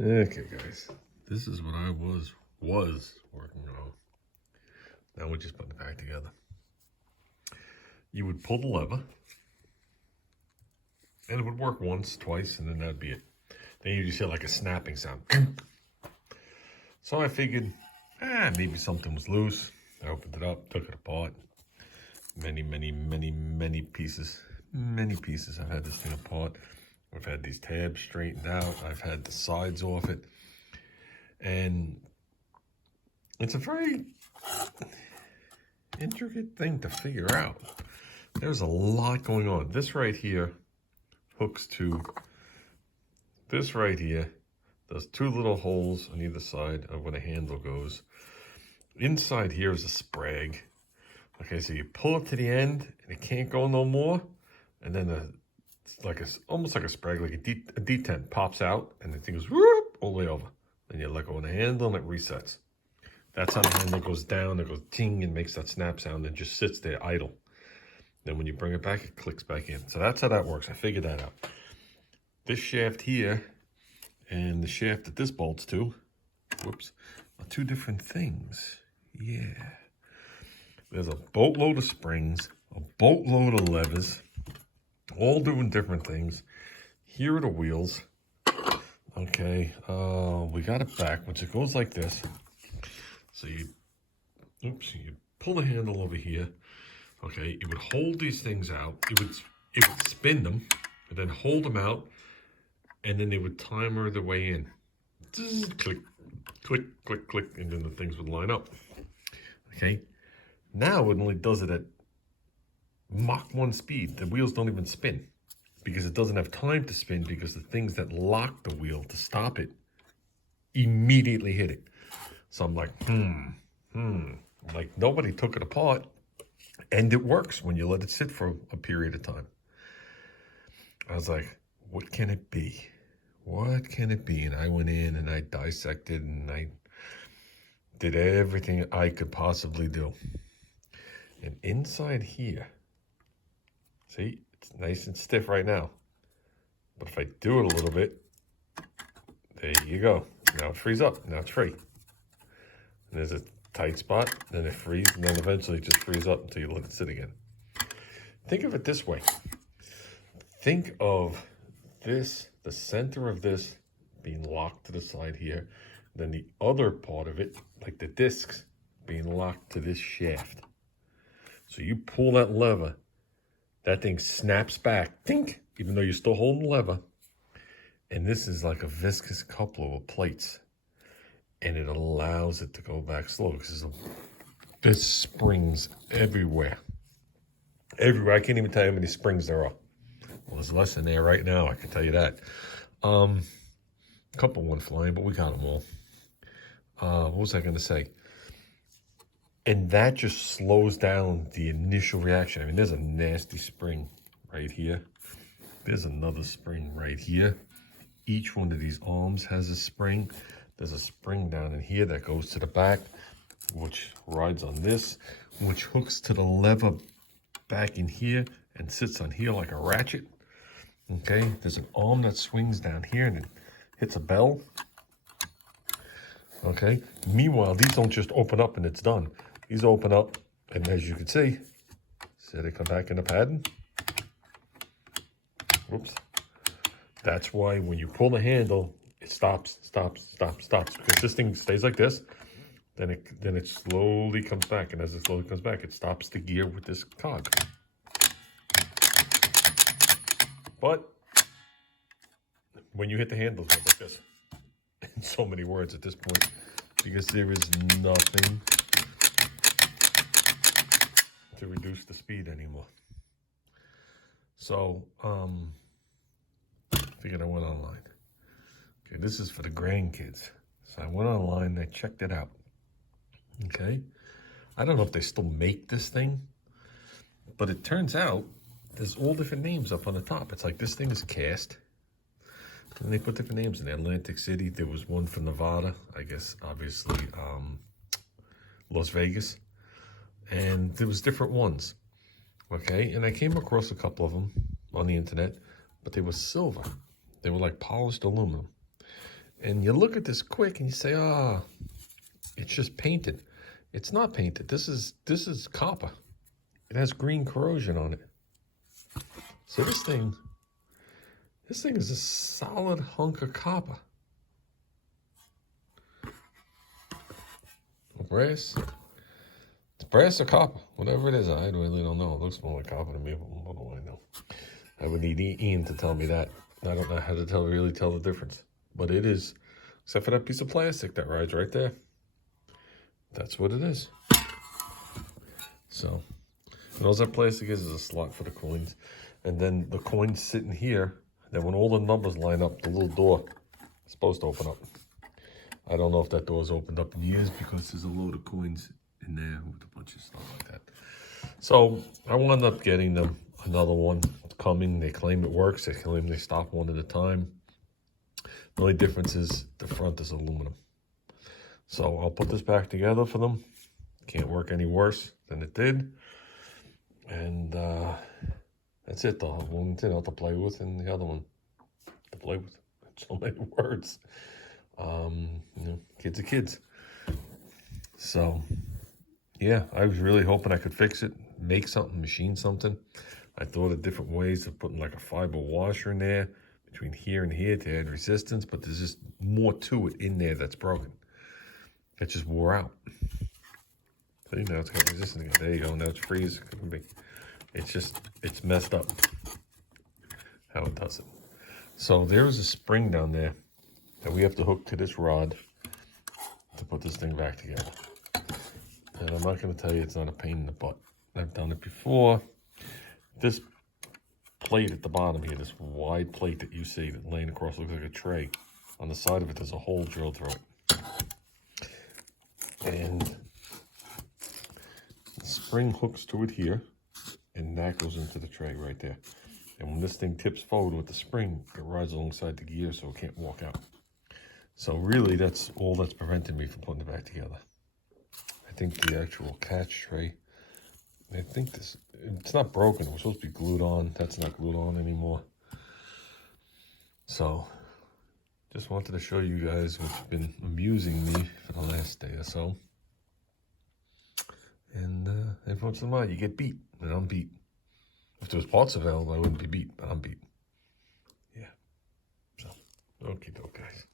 Okay, guys, this is what I was working on. Now we're just putting it back together. You would pull the lever, and it would work once, twice, and then that'd be it. Then you just hear like a snapping sound. So I figured, maybe something was loose. I opened it up, took it apart. Many pieces. Many pieces. I've had this thing apart. I've had these tabs straightened out. I've had the sides off it. And it's a very intricate thing to figure out. There's a lot going on. This right here hooks to this right here. There's two little holes on either side of where the handle goes. Inside here is a sprag. Okay, so you pull it to the end and it can't go no more. And then it's like almost like a sprag, like a detent pops out and the thing goes whoop, all the way over. Then you let go of the handle and it resets. That's how the handle goes down. It goes ting and makes that snap sound and just sits there idle. Then when you bring it back, it clicks back in. So that's how that works. I figured that out. This shaft here and the shaft that this bolts to, whoops, are two different things. Yeah. There's a boatload of springs, a boatload of levers, all doing different things. Here are the wheels. Okay, we got it backwards. It goes like this. So you pull the handle over here. Okay, it would hold these things out. It would spin them, and then hold them out, and then they would timer their way in. Click, click, click, click, and then the things would line up. Okay, now it only does it at Mach 1 speed. The wheels don't even spin because it doesn't have time to spin because the things that lock the wheel to stop it immediately hit it. So I'm like, like nobody took it apart. And it works when you let it sit for a period of time. I was like, what can it be? What can it be? And I went in and I dissected and I did everything I could possibly do. And inside here, see, it's nice and stiff right now. But if I do it a little bit, there you go. Now it frees up. Now it's free. And there's a tight spot, then it frees, and then eventually it just frees up until you let it sit again. Think of it this way. Think of this, the center of this being locked to the side here, then the other part of it, like the discs, being locked to this shaft. So you pull that lever, that thing snaps back, think, even though you're still holding the lever, and this is like a viscous coupler of plates. And it allows it to go back slow because there's springs everywhere. Everywhere. I can't even tell you how many springs there are. Well, there's less in there right now, I can tell you that. A couple went flying, but we got them all. What was I going to say? And that just slows down the initial reaction. I mean, there's a nasty spring right here. There's another spring right here. Each one of these arms has a spring. There's a spring down in here that goes to the back, which rides on this, which hooks to the lever back in here and sits on here like a ratchet. Okay, there's an arm that swings down here and it hits a bell. Okay, meanwhile, these don't just open up and it's done. These open up, and as you can see they come back in the padding. Whoops. That's why when you pull the handle, it stops, because this thing stays like this, then it slowly comes back, and as it slowly comes back, it stops the gear with this cog. But when you hit the handle, it's like this. In so many words at this point, because there is nothing to reduce the speed anymore. So, figured I went online. Okay, this is for the grandkids. So I went online and I checked it out. Okay, I don't know if they still make this thing, but it turns out there's all different names up on the top. It's like this thing is cast, and they put different names in Atlantic City. There was one for Nevada, I guess, obviously, Las Vegas, and there was different ones. Okay, and I came across a couple of them on the internet, but they were silver. They were like polished aluminum. And you look at this quick and you say, ah, it's just painted. It's not painted. This is copper. It has green corrosion on it. So this thing is a solid hunk of copper. Brass. It's brass or copper, whatever it is. I really don't know. It looks more like copper to me. What do I know? I would need Ian to tell me that. I don't know how to really tell the difference. But it is, except for that piece of plastic that rides right there. That's what it is. So, and all that plastic is a slot for the coins. And then the coins sitting here. Then when all the numbers line up, the little door is supposed to open up. I don't know if that door's opened up in years because there's a load of coins in there with a bunch of stuff like that. So I wound up getting them another one coming. They claim it works. They claim they stop one at a time. The only difference is the front is aluminum. So I'll put this back together for them. Can't work any worse than it did. And that's it though. One thing to play with and the other one to play with. So many words. You know, kids are kids. So yeah, I was really hoping I could fix it, make something, machine something. I thought of different ways of putting like a fiber washer in there between here and here to add resistance, but there's just more to it in there that's broken. It just wore out. See, now it's got resistance again. There you go. Now it's freeze. It's messed up how it does it. So there's a spring down there that we have to hook to this rod to put this thing back together. And I'm not going to tell you it's not a pain in the butt. I've done it before. This plate at the bottom here, this wide plate that you see that laying across looks like a tray. On the side of it, there's a hole drilled through it. And the spring hooks to it here, and that goes into the tray right there. And when this thing tips forward with the spring, it rides alongside the gear so it can't walk out. So really, that's all that's preventing me from putting it back together. I think the actual catch tray, I think it's not broken. It was supposed to be glued on. That's not glued on anymore. So, just wanted to show you guys what's been amusing me for the last day or so. And every once in a while, you get beat, and I'm beat. If there was parts available, I wouldn't be beat, but I'm beat. Yeah. So, okie doke, guys.